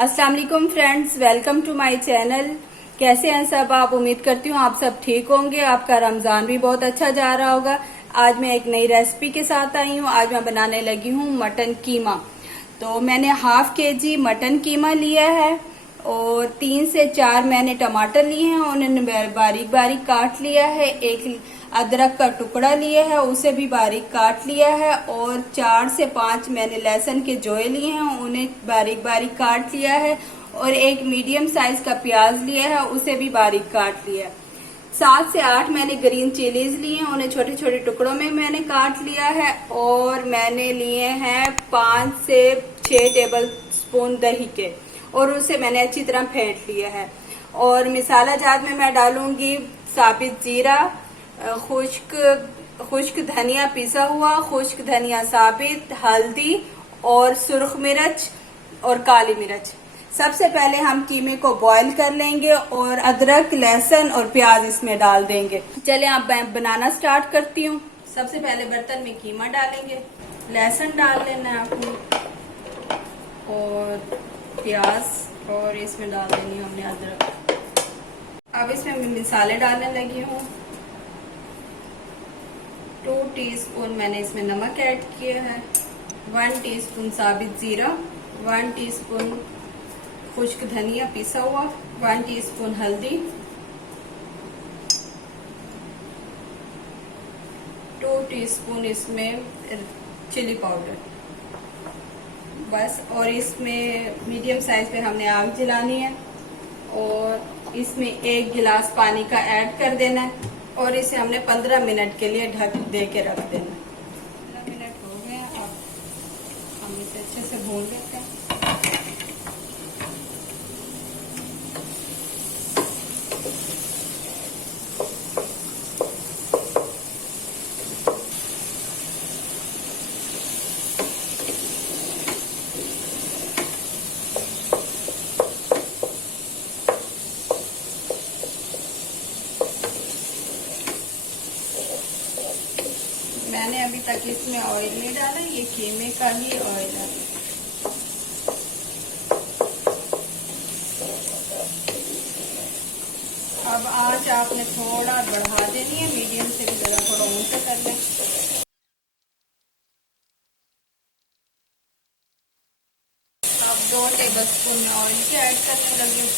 अस्सलाम वालेकुम friends, welcome to my channel. कैसे हैं सब आप? उम्मीद करती हूँ आप सब ठीक होंगे। आपका रमजान भी बहुत अच्छा जा रहा होगा। आज मैं एक नई रेसिपी के साथ आई हूँ। आज मैं बनाने लगी हूँ मटन कीमा। तो मैंने हाफ केजी मटन कीमा लिया है और 3 से 4 मैंने टमाटर लिए हैं, उन्हें बारीक बारीक काट लिया है। एक अदरक का टुकड़ा लिया है, उसे भी बारीक काट लिया है और 4 से 5 मैंने लहसुन के जोए लिए हैं, उन्हें बारीक बारीक काट लिया है और एक मीडियम साइज का प्याज लिया है, उसे भी बारीक काट लिया है। 7 से 8 मैंने ग्रीन चिलीज लिए हैं, उन्हें छोटे छोटे टुकड़ों में मैंने काट लिया है और मैंने लिए हैं 5 से 6 टेबल स्पून दही के और उसे मैंने अच्छी तरह फेंट लिया है। और मिसाला जात में मैं डालूंगी साबित जीरा, खुश्क धनिया पिसा हुआ, खुश्क धनिया साबित, हल्दी और सुर्ख मिर्च और काली मिर्च। सबसे पहले हम कीमे को बॉईल कर लेंगे और अदरक, लहसुन और प्याज इसमें डाल देंगे। चले आप बनाना स्टार्ट करती हूँ। सबसे पहले बर्तन में कीमा डालेंगे, लहसुन डाल लेना है आपने और प्याज, और इसमें डाल देनी है हमने अदरक। अब इसमें मैं मसाले डालने लगी हूँ। 2 टीस्पून मैंने इसमें नमक ऐड किया है, 1 टीस्पून साबित जीरा, 1 टीस्पून खुश्क धनिया पिसा हुआ, 1 टीस्पून हल्दी, 2 टीस्पून इसमें चिली पाउडर बस। और इसमें मीडियम साइज पे हमने आग जलानी है और इसमें 1 गिलास पानी का ऐड कर देना है और इसे हमने 15 मिनट के लिए ढक दे के रख देना। 15 मिनट हो गए, अब हम इसे अच्छे से भून लेते हैं। मैंने अभी तक इसमें ऑयल नहीं डाला, ये कीमे का ही ऑयल है। अब आंच आपने थोड़ा बढ़ा देनी है, मीडियम से भी जरा थोड़ा ऊंचा कर लें। अब 2 टेबल स्पून में ऑयल के ऐड करने लगे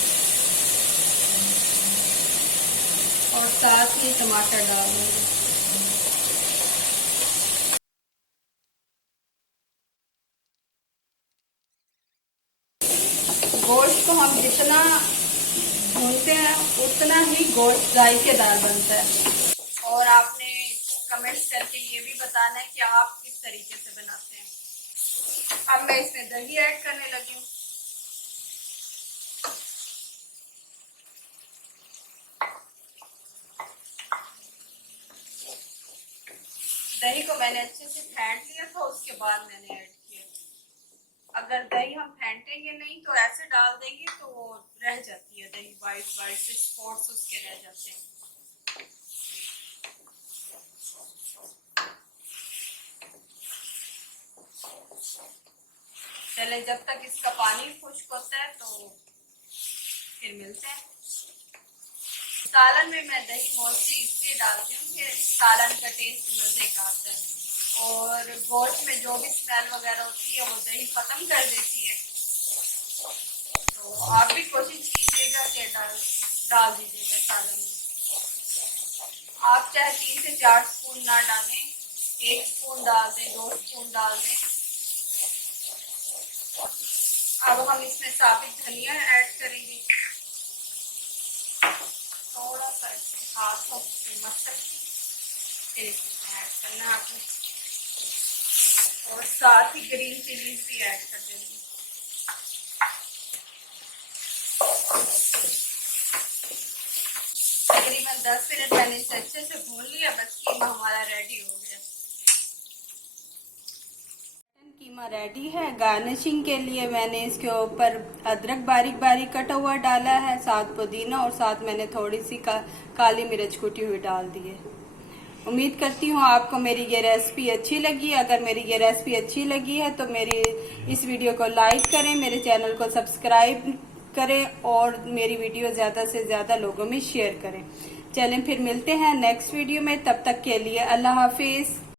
और साथ ही टमाटर डाल देंगे। गोश्त को हम जितना भूनते हैं उतना ही गोश्त जायकेदार बनता है। और आपने कमेंट्स करके ये भी बताना है कि आप किस तरीके से बनाते हैं। अब मैं इसमें दही ऐड करने लगी हूँ। दही को मैंने अच्छे से फेंट लिया था, उसके बाद मैंने ऐड किया। अगर दही हम फेंटेंगे नहीं तो ऐसे डाल देंगे तो रह जाती है दही, वाइट वाइट से स्पॉट्स उसके रह जाते हैं। चले जब तक इसका पानी खुश्क होता है तो फिर मिलते हैं। सालन में मैं दही मोस्टली इसलिए डालती हूँ कि सालन का टेस्ट मजे का आता है और गोश्त में जो भी स्मेल वगैरह होती है वो दही खत्म कर देती है। तो आप भी कोशिश कीजिएगा कि डाल दीजिएगा सालन में। आप चाहे 3 से 4 स्पून ना डालें, 1 स्पून डाल दें, 2 स्पून डाल दें। अब हम इसमें साबित धनिया ऐड करेंगे, थोड़ा सा हाथों से मसल के फिर इसमें ऐड करना है आपने और साथ ही ग्रीन चिलीज भी ऐड कर देंगे। तकरीबन 10 मिनट मैंने इसे अच्छे से भून लिया, बस कीमा हमारा रेडी हो गया। कीमा रेडी है। गार्निशिंग के लिए मैंने इसके ऊपर अदरक बारीक बारीक कटा हुआ डाला है, साथ पुदीना और साथ मैंने थोड़ी सी काली मिर्च कुटी हुई डाल दी है। उम्मीद करती हूँ आपको मेरी ये रेसिपी अच्छी लगी। अगर मेरी ये रेसिपी अच्छी लगी है तो मेरी इस वीडियो को लाइक करें, मेरे चैनल को सब्सक्राइब करें और मेरी वीडियो ज्यादा से ज्यादा लोगों में शेयर करें। चलें फिर मिलते हैं नेक्स्ट वीडियो में, तब तक के लिए अल्लाह हाफिज।